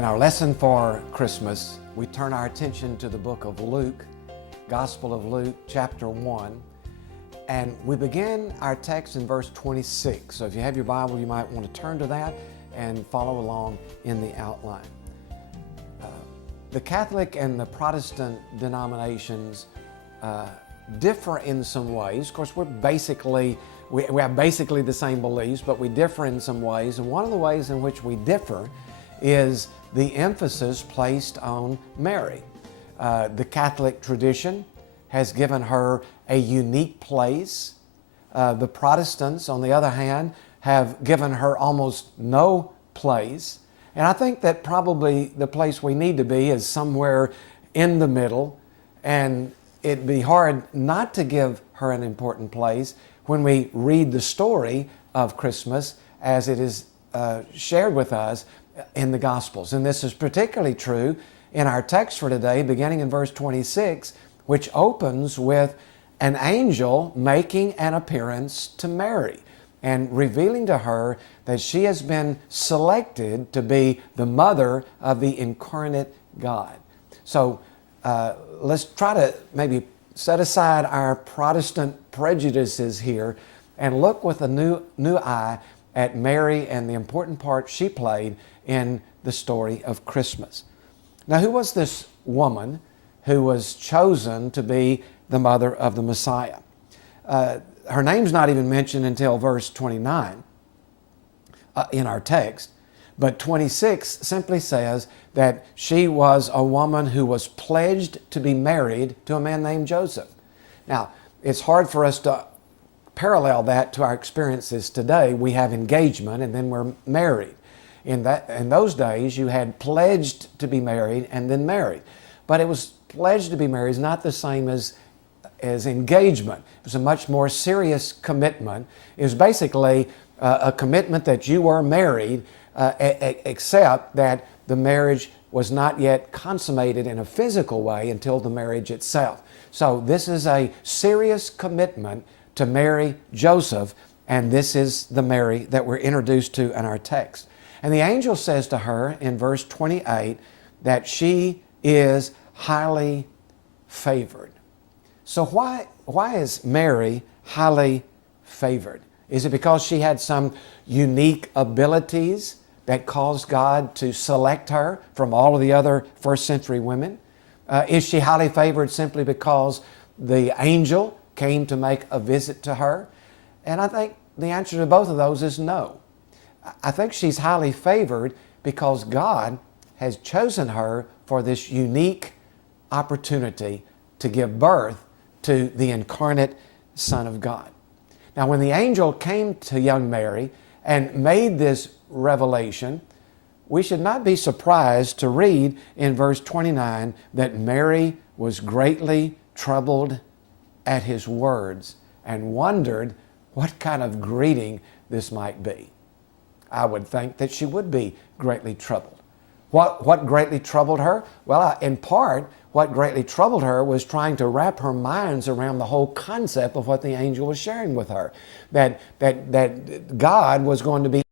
In our lesson for Christmas, we turn our attention to the book of Luke, Gospel of Luke, chapter 1, and we begin our text in verse 26. So if you have your Bible, you might want to turn to that and follow along in the outline. The Catholic and the Protestant denominations differ in some ways. Of course, we have basically the same beliefs, but we differ in some ways. And one of the ways in which we differ is the emphasis placed on Mary. The Catholic tradition has given her a unique place. The Protestants, on the other hand, have given her almost no place. And I think that probably the place we need to be is somewhere in the middle, and it'd be hard not to give her an important place when we read the story of Christmas as it is shared with us in the Gospels. And this is particularly true in our text for today, beginning in verse 26, which opens with an angel making an appearance to Mary and revealing to her that she has been selected to be the mother of the incarnate God. So let's try to maybe set aside our Protestant prejudices here and look with a new eye at Mary and the important part she played in the story of Christmas. Now, who was this woman who was chosen to be the mother of the Messiah? Her name's not even mentioned until verse 29 in our text, but 26 simply says that she was a woman who was pledged to be married to a man named Joseph. Now, it's hard for us to parallel that to our experiences today. We have engagement and then we're married. In those days, you had pledged to be married and then married. But it was pledged to be married is not the same as engagement. It was a much more serious commitment. It was basically a commitment that you were married, except that the marriage was not yet consummated in a physical way until the marriage itself. So this is a serious commitment to marry Joseph, and this is the Mary that we're introduced to in our text. And the angel says to her in verse 28 that she is highly favored. So why is Mary highly favored? Is it because she had some unique abilities that caused God to select her from all of the other first century women? Is she highly favored simply because the angel came to make a visit to her? And I think the answer to both of those is no. I think she's highly favored because God has chosen her for this unique opportunity to give birth to the incarnate Son of God. Now, when the angel came to young Mary and made this revelation, we should not be surprised to read in verse 29 that Mary was greatly troubled at his words and wondered what kind of greeting this might be. I would think that she would be greatly troubled. What greatly troubled her? Well, in part, what greatly troubled her was trying to wrap her minds around the whole concept of what the angel was sharing with her. That God was going to be